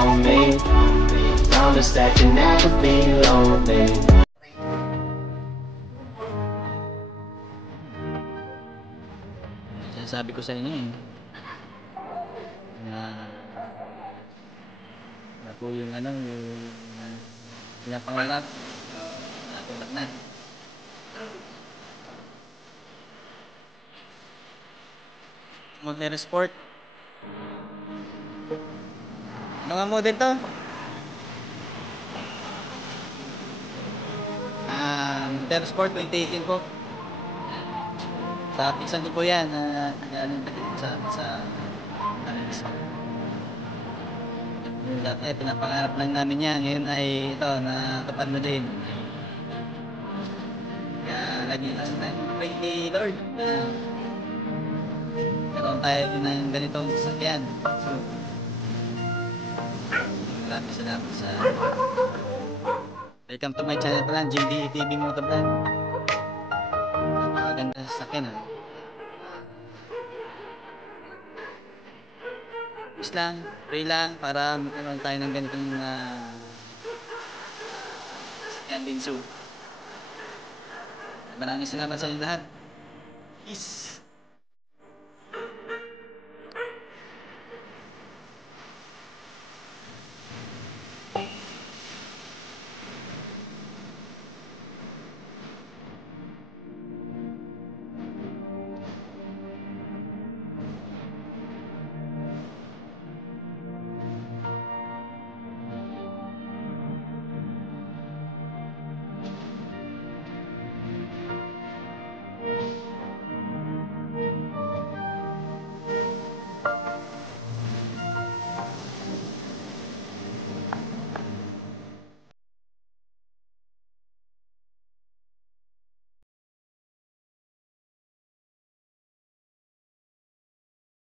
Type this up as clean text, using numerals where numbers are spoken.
on me. Promise that you'll never be lonely. Sinasabi ko sa inyo eh. Na ako yung pinapangarap. Natulad na. Model Sport. Ano nga model to? Model Sport 2018 po. Sa pinsan ko po yan. Dati pinapangarap lang namin yan. Ngayon ay ito, natupad na din. Kaya lagi lang tayo. Pray kay Lord. Meron tayo ng ganitong sasakyan. So, maraming salamat sa welcome to my channel pala, JD TV Motovlog. Maganda sasakyan ha. Peace lang, pray lang para magkaroon tayo ng ganitong sasakyan din soon. Maraming salamat sa inyo lahat. Peace!